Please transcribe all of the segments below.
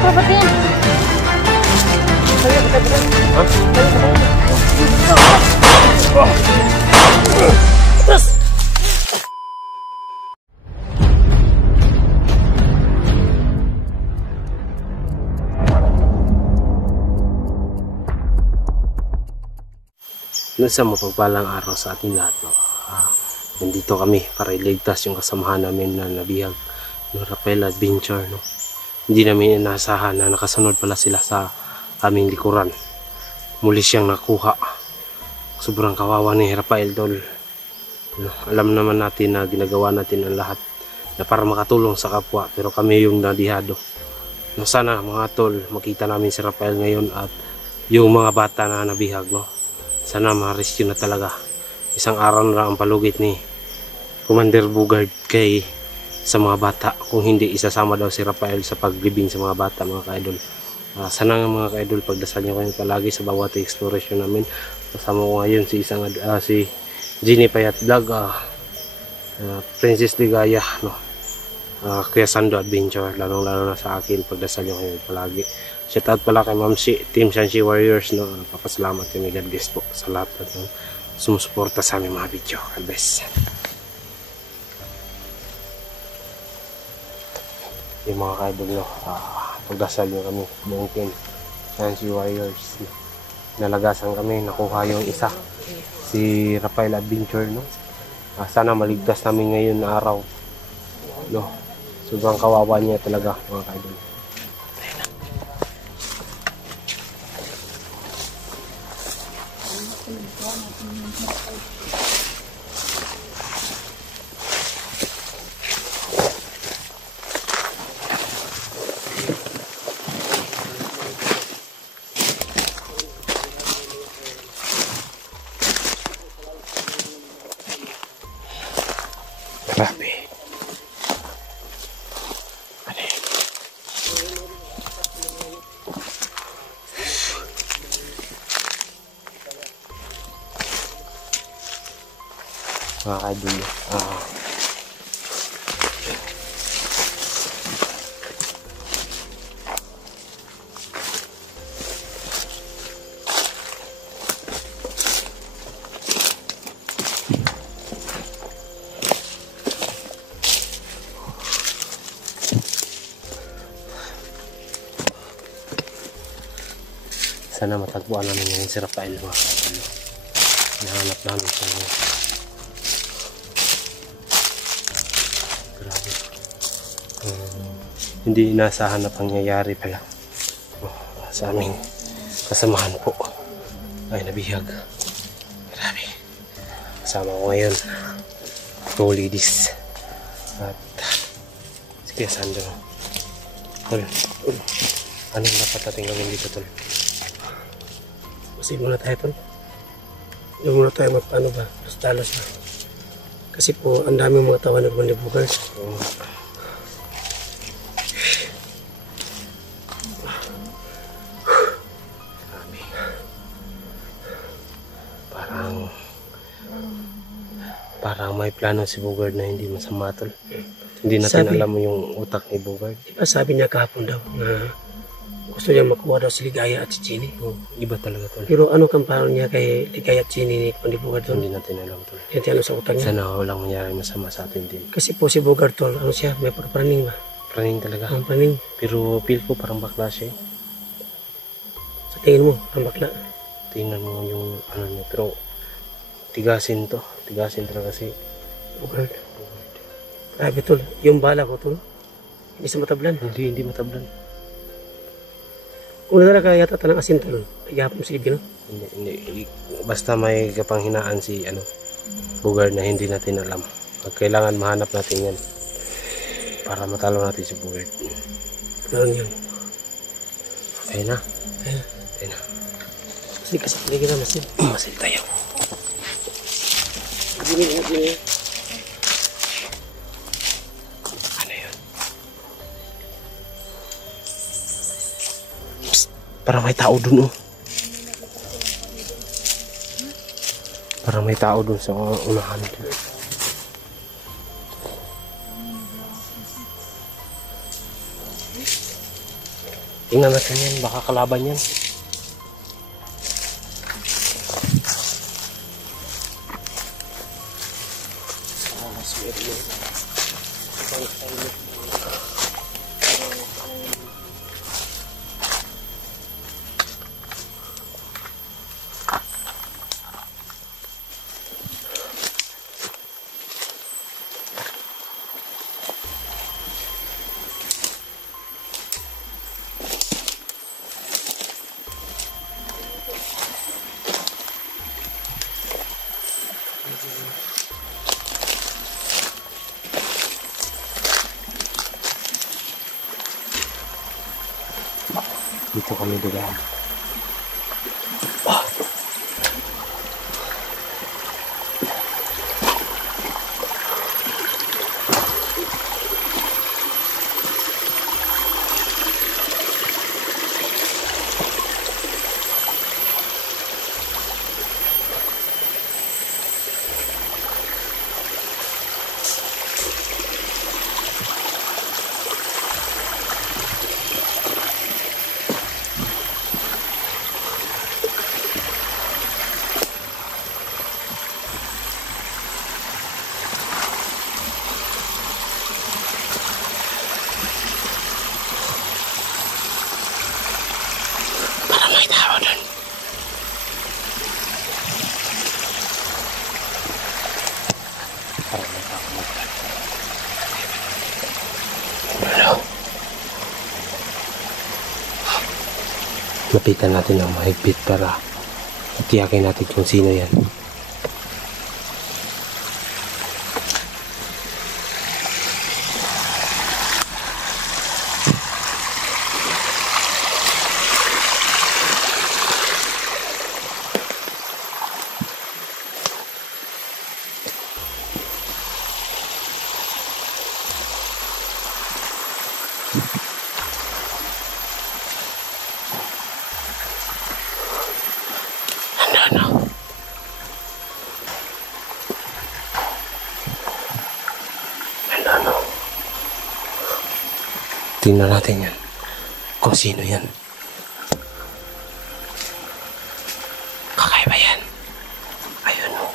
papatin. Terus. Sa mapagpalang araw sa ating lahat, no? Nandito kami para iligtas yung kasamahan namin na nabihag ng Rafael Adventure, no? Hindi namin inaasahan na nakasunod pala sila sa aming likuran. Muli siyang nakuha. Sobrang kawawa ni Rafael, tol. No? Alam naman natin na ginagawa natin ang lahat na para makatulong sa kapwa, pero kami yung nadihado. No, sana mga tol, makita namin si Rafael ngayon at yung mga bata na nabihag, no? Sana ma-rescue na talaga. Isang araw na ang palugit ni Commander Bugard kay sa mga bata. Kung hindi, isasama daw si Rafael sa paglibing sa mga bata, mga ka-idol. Sana nga mga ka-idol, pagdasal nyo kayo palagi sa bawat exploration namin. Kasama ko ngayon si si Jeannie Payat Vlog, Princess Ligaya, no? Kuya Sando Adventure, lalong-lalo na sa akin. Pagdasal nyo kayo palagi. Shout out pala kay Ma'am Si, Team Shanshi Warriors, no? Papasalamat kami, God bless po sa lahat ng sumusuporta sa aming mga video. God bless. Yung mga kaidol, no? Pagdasal nyo kami, buong Team Shanshi Warriors, no? Nalagasan kami, nakuha yung isa, si Rafael Adventure, no? Sana maligtas namin ngayon na araw, no? Sobrang kawawa niya talaga, mga kaidol. Grabe. Mga kaidol, sana matagpuan namin ngayon si Rafael, mga kaidol. Nahanap namin siya ngayon. Grabe. Hindi inaasahan na pangyayari pala, sa aming kasamahan po ay nabihag. Grabe. Kasama ko ngayon 2 ladies at si Kuya Sando. Tol, anong dapat natin gawin dito, tol? Kasi muna tayo, tol. Yung muna tayo magpaano ba, talos na. Kasi po, ang daming mga tawa na buwan-bugan. Parang may plano si Bugard na hindi masama, tol. Hindi natin alam yung utak ni Bugard. Diba sabi niya kahapon daw na gusto niya makuha daw si Ligaya at si Jeannie. Iba talaga, tol. Pero ano kang parang niya kay Ligaya at Jeannie ni Bugard, tol? Hindi natin alam, tol. Hindi natin alam sa utak niya. Sana walang mangyari masama sa atin din. Kasi po si Bugard, tol, ano siya, may pagpraning ba? Praning talaga. Ang praning. Pero feel ko parang bakla siya. Sa tingin mo, ang bakla. Tingnan mo yung ano niya. Pero tigasin to. Tigasin talaga si Bugard. Grabe, tol. Yung bala ko, tol, hindi sa matablan. Hindi matablan. Kung talaga yata tanang asin, tol, nagyapon si Libya, no? Hindi. Basta may kapanghinaan si Bugard na hindi natin alam. Kailangan mahanap natin yan para matalo natin si Bugard. Meron yan. Ayun na. Ayun na. Kasi paligid na masin. Masin tayo. Gini. Ano yun? Psst, parang may tao dun, oh. Parang may tao dun sa unahan. Tingnan natin yan, baka kalaban yan. Dito kami dugaan. May tao doon. Parang may tao doon. Ano? Lapitan natin ang mahigpit para tiyakin natin kung sino yan. Ano? Ano? Tingnan natin yan. Kung sino yan. Kakaiba yan. Ayun o.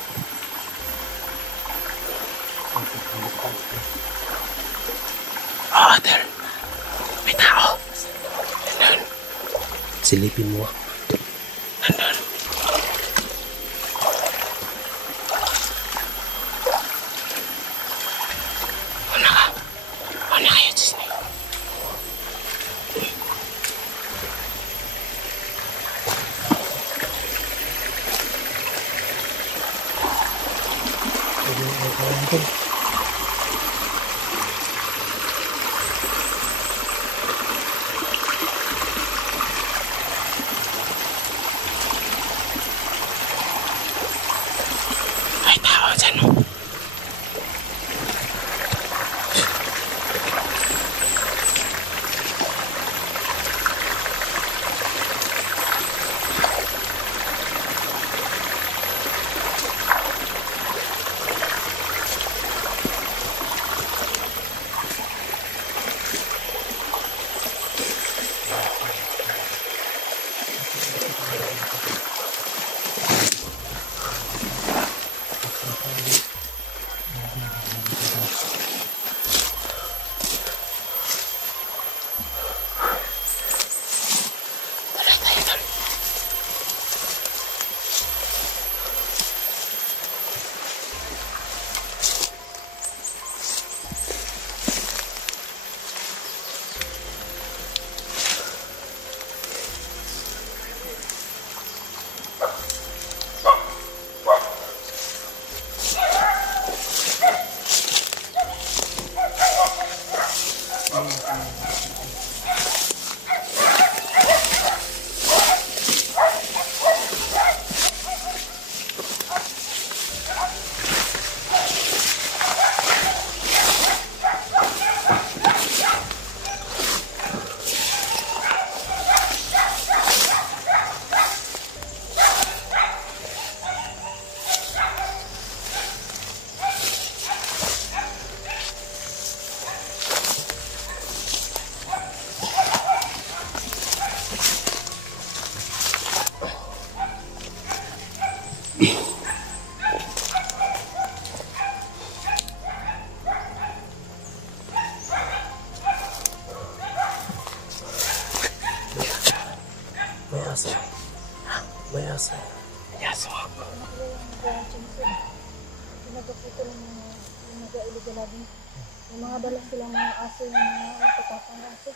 There. May tao. Nandun. Silipin mo. Nandun. Ano kayo, Disney? May tao dyan, o. Yaso. Yaso. Pinagapito ng mga nag-iligalagin. May mga dala silang mga aso yung mga natatapang aso.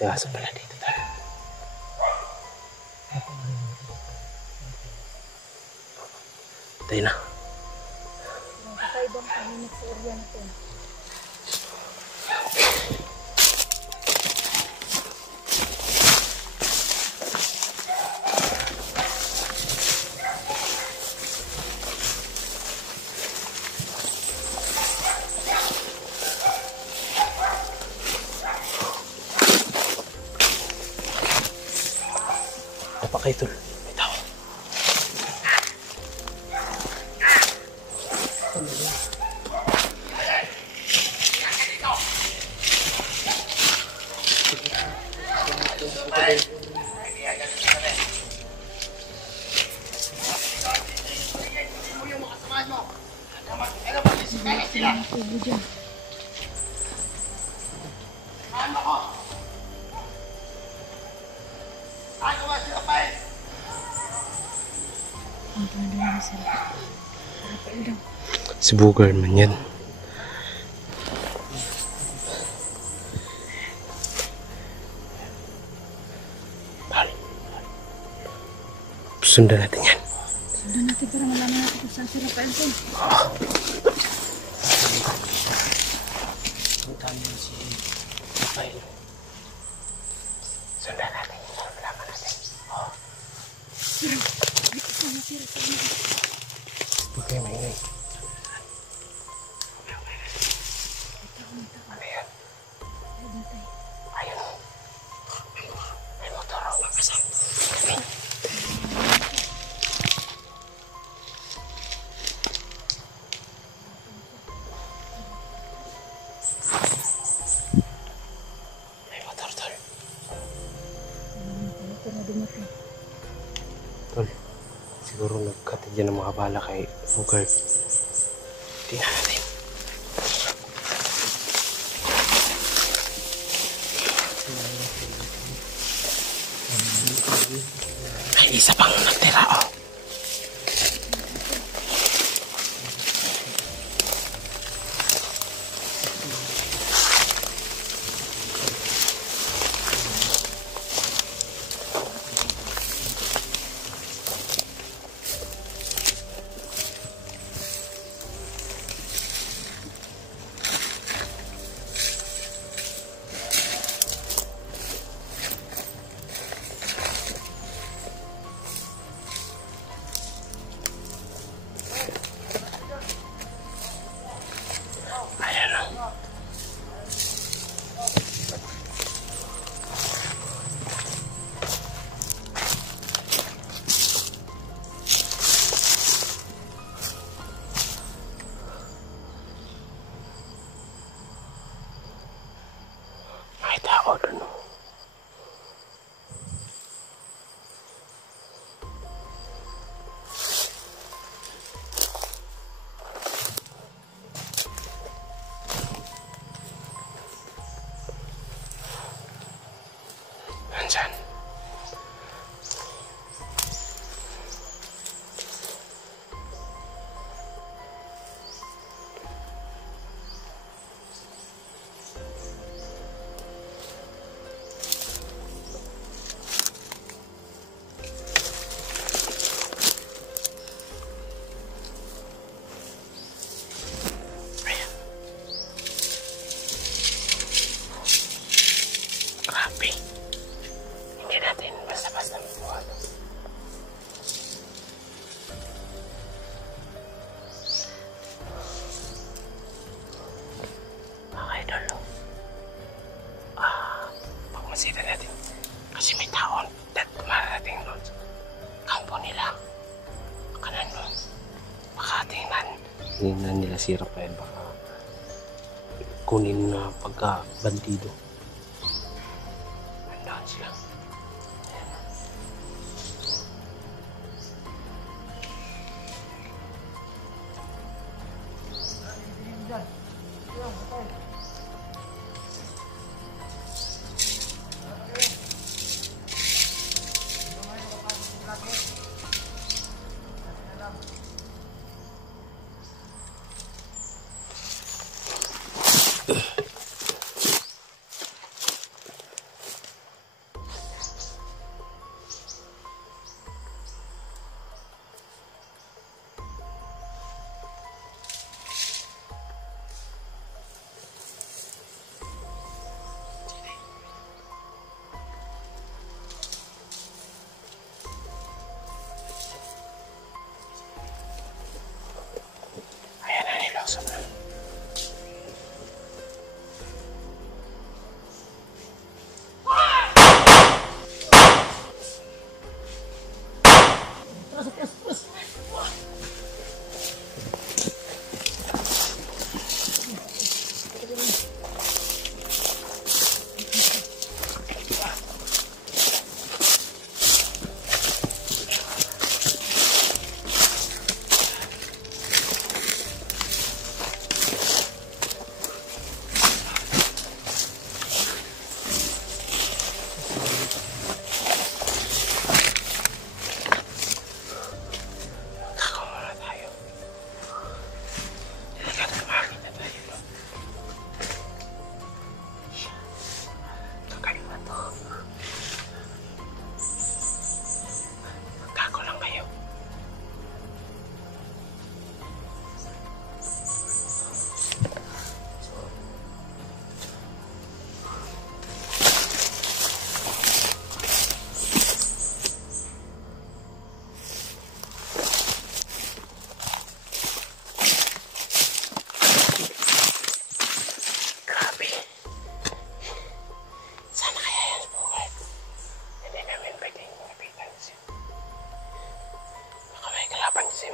Yaso pala dito tayo. Tayo na. Yung kakaibang paminig sa area na ito. Apa kayo tol? May tao. Tubo dyan. Ang tanda na sila. Rafael daw. Si Bugard man yan. Tol. Sundan natin yan. Sundan natin para malaman natin kung saan si Rafael to. Punta niyo si Rafael. Sundan natin yan. Malaman natin. Sama si Rafael. Huwag kayo maingay. Ano yan? Ayun. May motor ako magkasama. May motor, tol. Ito na dumating. Tol, siguro nagkatid yan ng mga bala kay Bugard. Tingnan natin. May isa pang nagtira, oh. Ayan, oh. May tao doon, oh. Nandyan. Ayan. Grabe. Hindi natin basta-basta mabuhat. Mga idol, pagmasita natin. Kasi may taon at marating doon sa kampo nila. Kanan doon. Baka tingnan nila si Rafael. Baka kunin na pagka-bandido. Nandaan sila.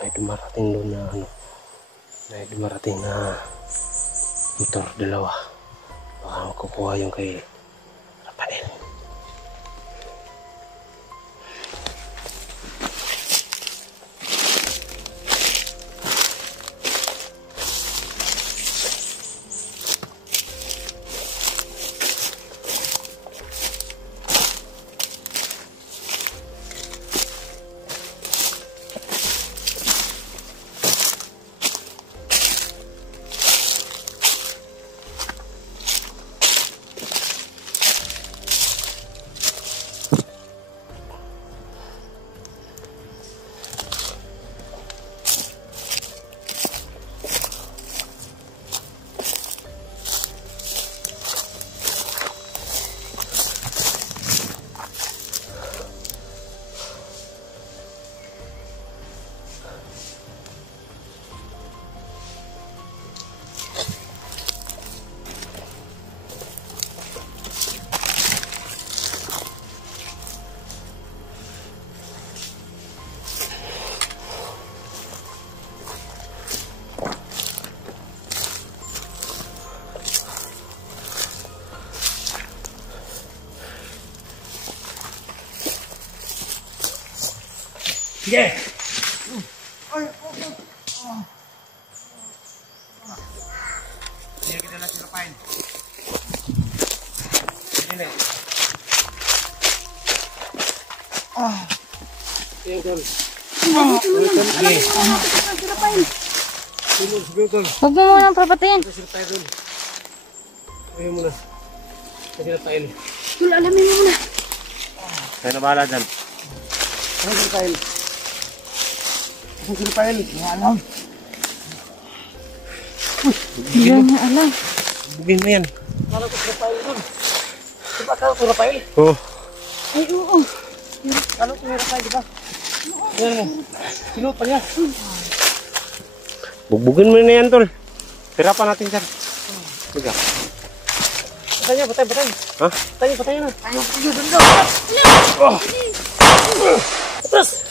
May dumarating doon na may dumarating na motor, dalawa. Baka makukuha yung kay Rafael. Sige! Hindi kita na silapain. Hindi. Sige, Tol. Huwag mo munang papatiin. Silapain, Tol. Sige muna. Silapain. Tol, alamin mo muna. Kaya na bahala dyan. Silapain. Silapain. Alam. Hindi niya alam. Bugin mo yan. Kala ko silapain, Tol. Diba kala ko silapain? Oo. Ay, oo. Kala ko silapain, diba? Yan. Sinuot pa niya. Bugbugin mo na yan, Tol. Pirapan natin dyan. Sige. Batay niya, batay. Ha? Batay na. Ayaw, doon. Atras!